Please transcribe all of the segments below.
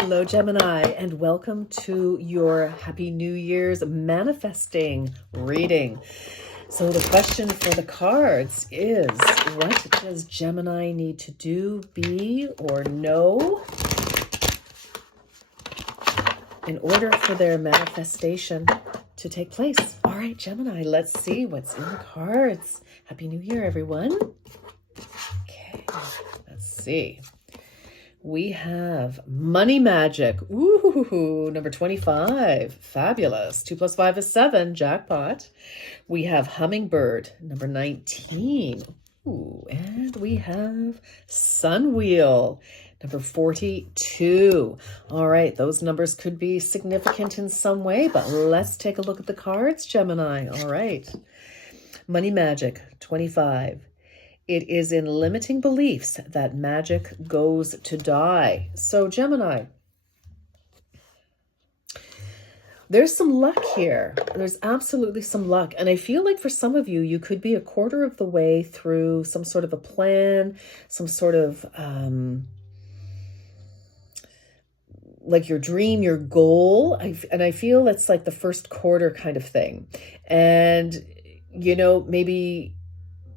Hello, Gemini, and welcome to your Happy New Year's manifesting reading. So the question for the cards is, what does Gemini need to do, be, or know in order for their manifestation to take place? All right, Gemini, let's see what's in the cards. Happy New Year, everyone. Okay, let's see. We have Money Magic. Ooh, number 25. Fabulous. 2 plus 5 is 7. Jackpot. We have Hummingbird, number 19. Ooh, and we have Sun Wheel, number 42. All right, those numbers could be significant in some way, but let's take a look at the cards, Gemini. All right. Money Magic, 25. It is in limiting beliefs that magic goes to die. So Gemini, there's some luck here. There's absolutely some luck. And I feel like for some of you, you could be a quarter of the way through some sort of a plan, some sort of like your dream, your goal. And I feel it's like the first quarter kind of thing. And, you know, maybe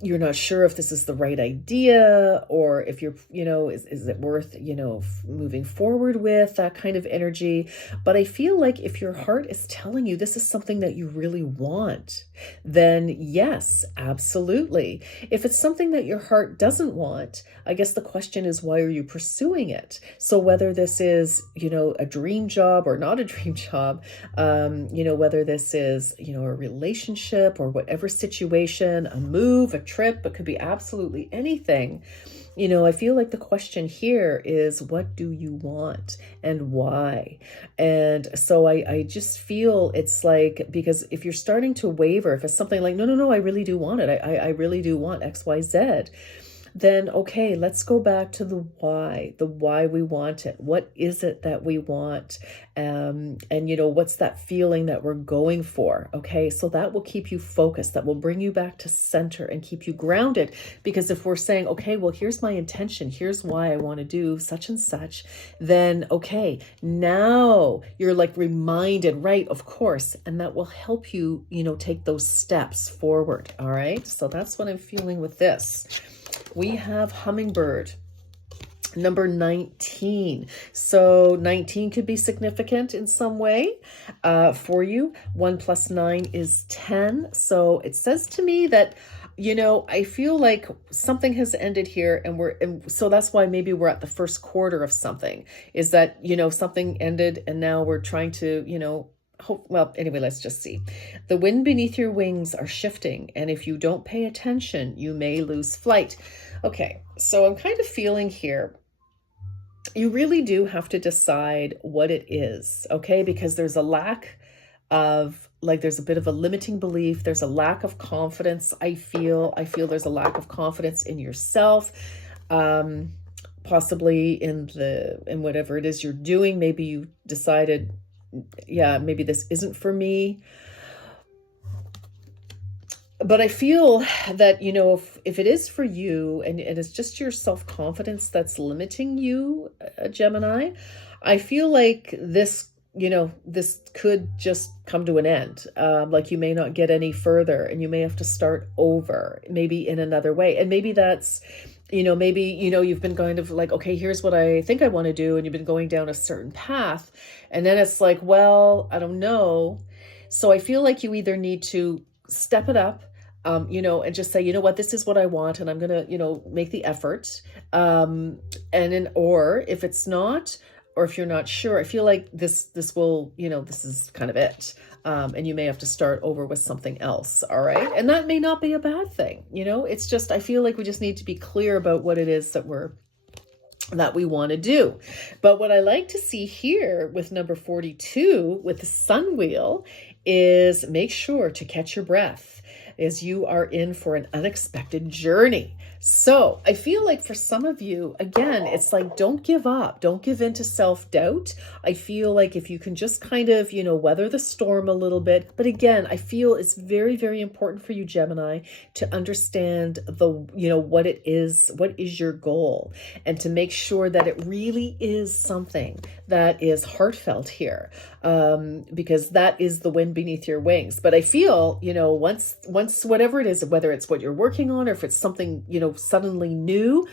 you're not sure if this is the right idea, or if you're, is it worth, moving forward with that kind of energy. But I feel like if your heart is telling you this is something that you really want, then yes, absolutely. If it's something that your heart doesn't want, I guess the question is, why are you pursuing it? So whether this is, a dream job or not a dream job, whether this is, a relationship or whatever situation, a move, a trip, it could be absolutely anything. I feel like the question here is, what do you want and why? And so I just feel it's like, because if you're starting to waver, if it's something like, no, I really do want it. I really do want X, Y, Z. Then, okay, let's go back to the why we want it. What is it that we want? And what's that feeling that we're going for? Okay, so that will keep you focused. That will bring you back to center and keep you grounded. Because if we're saying, okay, well, here's my intention, here's why I want to do such and such, then, okay, now you're like reminded, right, of course, and that will help you, take those steps forward. All right, so that's what I'm feeling with this. We have Hummingbird, number 19. So 19 could be significant in some way for you. 1 plus 9 is 10. So it says to me that, I feel like something has ended here, and so that's why maybe we're at the first quarter of something, is that, something ended and now we're trying to, well, anyway, let's just see. The wind beneath your wings are shifting, and if you don't pay attention, you may lose flight. Okay, so I'm kind of feeling here, you really do have to decide what it is, okay? Because there's a lack of, there's a bit of a limiting belief. There's a lack of confidence. I feel there's a lack of confidence in yourself, possibly in whatever it is you're doing. Maybe you decided, yeah, maybe this isn't for me. But I feel that, if it is for you and it's just your self-confidence that's limiting you, Gemini, I feel like this, this could just come to an end. Like you may not get any further and you may have to start over, maybe in another way. And maybe that's, maybe, you've been kind of like, okay, here's what I think I want to do. And you've been going down a certain path. And then it's like, well, I don't know. So I feel like you either need to step it up, and just say, what, this is what I want, and I'm going to, make the effort. Or if it's not, or if you're not sure, I feel like this will, this is kind of it. And you may have to start over with something else. All right. And that may not be a bad thing. It's just, I feel like we just need to be clear about what it is that we want to do. But what I like to see here with number 42 with the Sun Wheel is make sure to catch your breath, as you are in for an unexpected journey. So I feel like for some of you, again, it's like, don't give up. Don't give in to self-doubt. I feel like if you can just kind of, weather the storm a little bit. But again, I feel it's very, very important for you, Gemini, to understand what what is your goal, and to make sure that it really is something that is heartfelt here, because that is the wind beneath your wings. But I feel, once whatever it is, whether it's what you're working on or if it's something, suddenly new,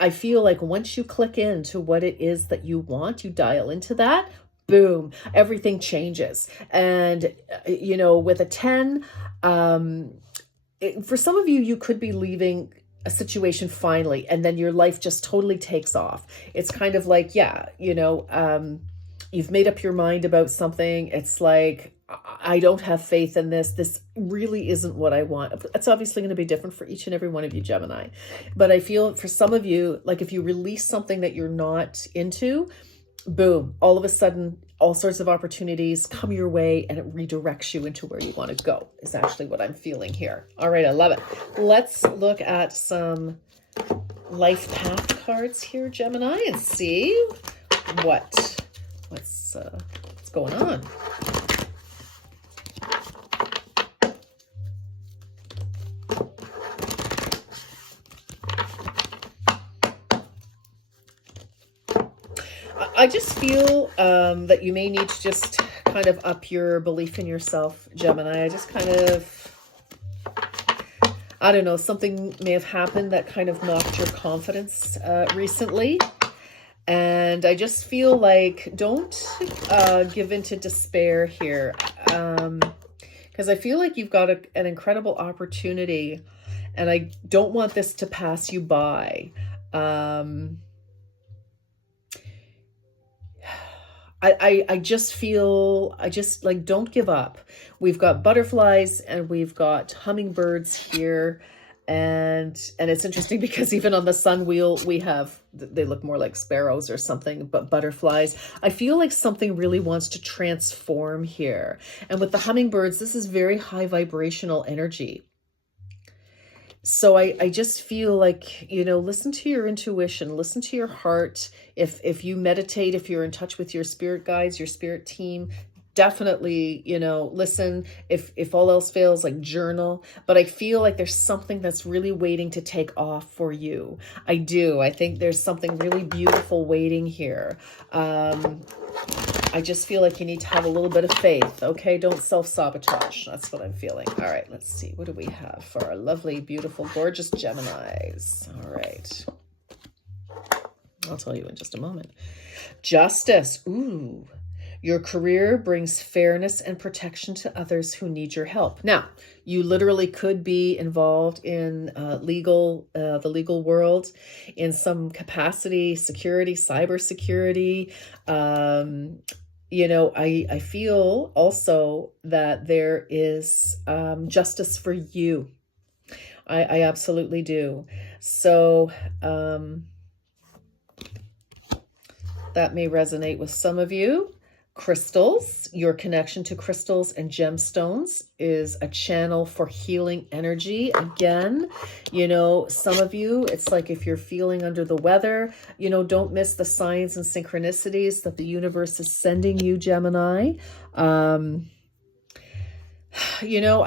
I feel like once you click into what it is that you want, you dial into that, boom, everything changes. And, with a 10, for some of you, you could be leaving a situation finally, and then your life just totally takes off. It's kind of like, you've made up your mind about something. It's like, I don't have faith in this. This really isn't what I want. It's obviously going to be different for each and every one of you, Gemini. But I feel for some of you, like if you release something that you're not into, boom, all of a sudden, all sorts of opportunities come your way and it redirects you into where you want to go, is actually what I'm feeling here. All right, I love it. Let's look at some life path cards here, Gemini, and see what's going on. I just feel that you may need to just kind of up your belief in yourself, Gemini. I just kind of, I don't know, something may have happened that kind of knocked your confidence recently. And I just feel like don't give in to despair here, because I feel like you've got an incredible opportunity, and I don't want this to pass you by. I just feel, like, don't give up. We've got butterflies and we've got hummingbirds here. And it's interesting because even on the sun wheel, they look more like sparrows or something, but butterflies. I feel like something really wants to transform here. And with the hummingbirds, this is very high vibrational energy. So I just feel like, listen to your intuition, listen to your heart. If you meditate, if you're in touch with your spirit guides, your spirit team, definitely, listen. If all else fails, like, journal. But I feel like there's something that's really waiting to take off for you. I do. I think there's something really beautiful waiting here. I just feel like you need to have a little bit of faith, okay? Don't self-sabotage. That's what I'm feeling. All right, let's see. What do we have for our lovely, beautiful, gorgeous Geminis? All right. I'll tell you in just a moment. Justice. Ooh. Your career brings fairness and protection to others who need your help. Now, you literally could be involved in the legal world in some capacity, security, cybersecurity. I feel also that there is justice for you. I absolutely do. So that may resonate with some of you. Crystals, your connection to crystals and gemstones is a channel for healing energy. Again, some of you, it's like if you're feeling under the weather, don't miss the signs and synchronicities that the universe is sending you, Gemini. I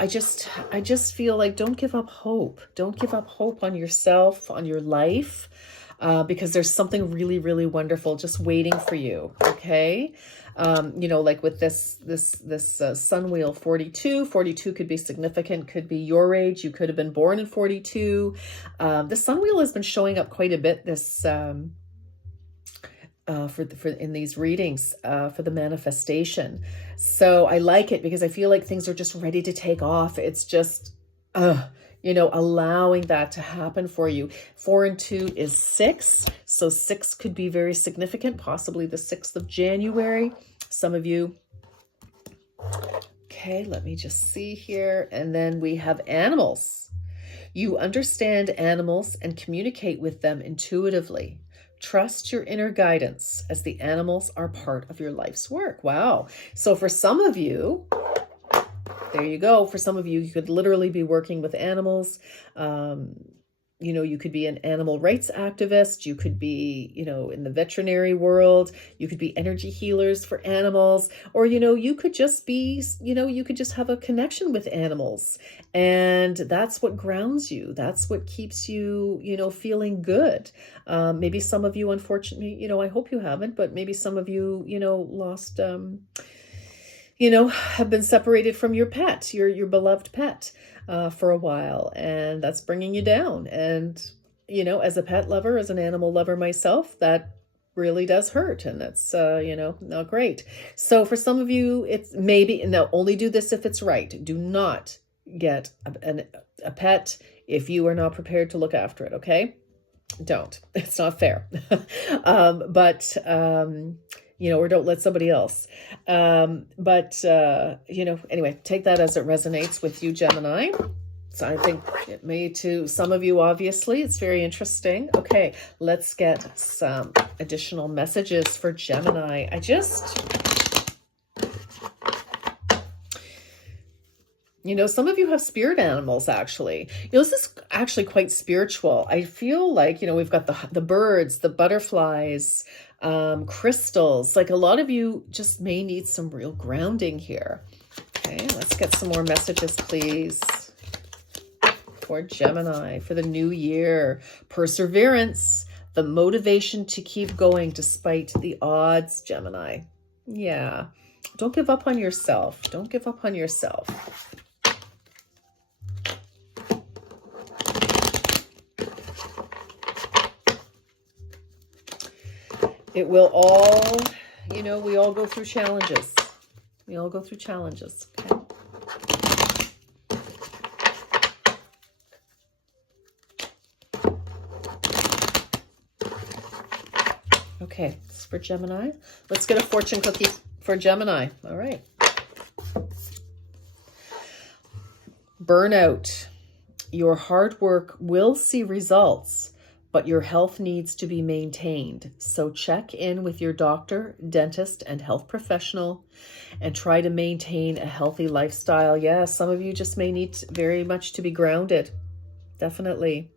just feel like don't give up hope. Don't give up hope on yourself, on your life, because there's something really, really wonderful just waiting for you. Okay. Like with this sun wheel 42 could be significant, could be your age. You could have been born in 42. The sun wheel has been showing up quite a bit this, in these readings, for the manifestation. So I like it because I feel like things are just ready to take off. It's just, allowing that to happen for you. 4 and 2 is 6. So 6 could be very significant, possibly the 6th of January. Some of you. Okay, let me just see here. And then we have animals. You understand animals and communicate with them intuitively. Trust your inner guidance as the animals are part of your life's work. Wow. So for some of you, there you go. For some of you, you could literally be working with animals. You could be an animal rights activist. You could be, in the veterinary world. You could be energy healers for animals. Or, you could just be, you could just have a connection with animals. And that's what grounds you. That's what keeps you, feeling good. Maybe some of you, unfortunately, I hope you haven't, but maybe some of you, lost, have been separated from your pet, your beloved pet, for a while, and that's bringing you down. And, as a pet lover, as an animal lover myself, that really does hurt, and that's, not great. So for some of you, it's maybe, and now only do this if it's right. Do not get a pet if you are not prepared to look after it, okay? Don't. It's not fair. Or don't let somebody else. Anyway, take that as it resonates with you, Gemini. So I think it may to some of you, obviously. It's very interesting. Okay, let's get some additional messages for Gemini. Some of you have spirit animals, actually. This is actually quite spiritual. I feel like, we've got the birds, the butterflies, crystals. Like a lot of you just may need some real grounding here. Okay, let's get some more messages, please, for Gemini for the new year. Perseverance, the motivation to keep going despite the odds, Gemini. Yeah, don't give up on yourself. Don't give up on yourself. It will all, we all go through challenges. We all go through challenges. Okay, this is for Gemini. Let's get a fortune cookie for Gemini. All right. Burnout. Your hard work will see results, but your health needs to be maintained. So check in with your doctor, dentist, and health professional and try to maintain a healthy lifestyle. Yeah, some of you just may need very much to be grounded. Definitely.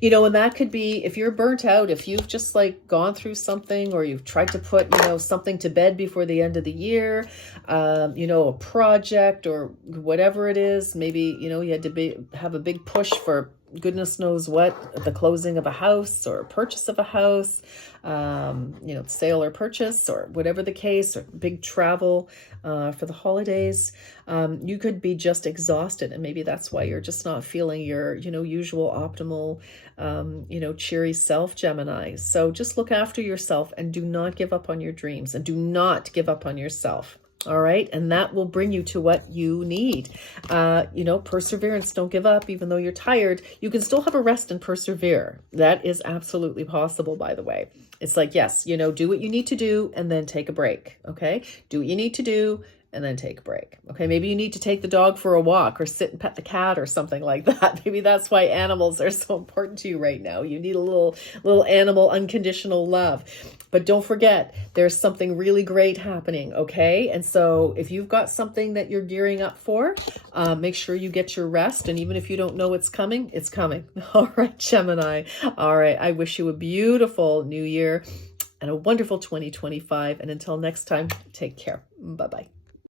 And that could be if you're burnt out, if you've just gone through something, or you've tried to put, something to bed before the end of the year, a project or whatever it is. Maybe, you had to have a big push for goodness knows what, the closing of a house or purchase of a house, sale or purchase or whatever the case, or big travel for the holidays. You could be just exhausted, and maybe that's why you're just not feeling your, usual optimal, cheery self, Gemini. So just look after yourself and do not give up on your dreams, and do not give up on yourself. All right. And that will bring you to what you need. Perseverance. Don't give up. Even though you're tired, you can still have a rest and persevere. That is absolutely possible, by the way. It's yes, do what you need to do and then take a break. Okay. Do what you need to do and then take a break. Okay. Maybe you need to take the dog for a walk or sit and pet the cat or something like that. Maybe that's why animals are so important to you right now. You need a little animal unconditional love. But don't forget, there's something really great happening, okay? And so if you've got something that you're gearing up for, make sure you get your rest. And even if you don't know it's coming, it's coming. All right, Gemini. All right, I wish you a beautiful new year and a wonderful 2025. And until next time, take care. Bye-bye.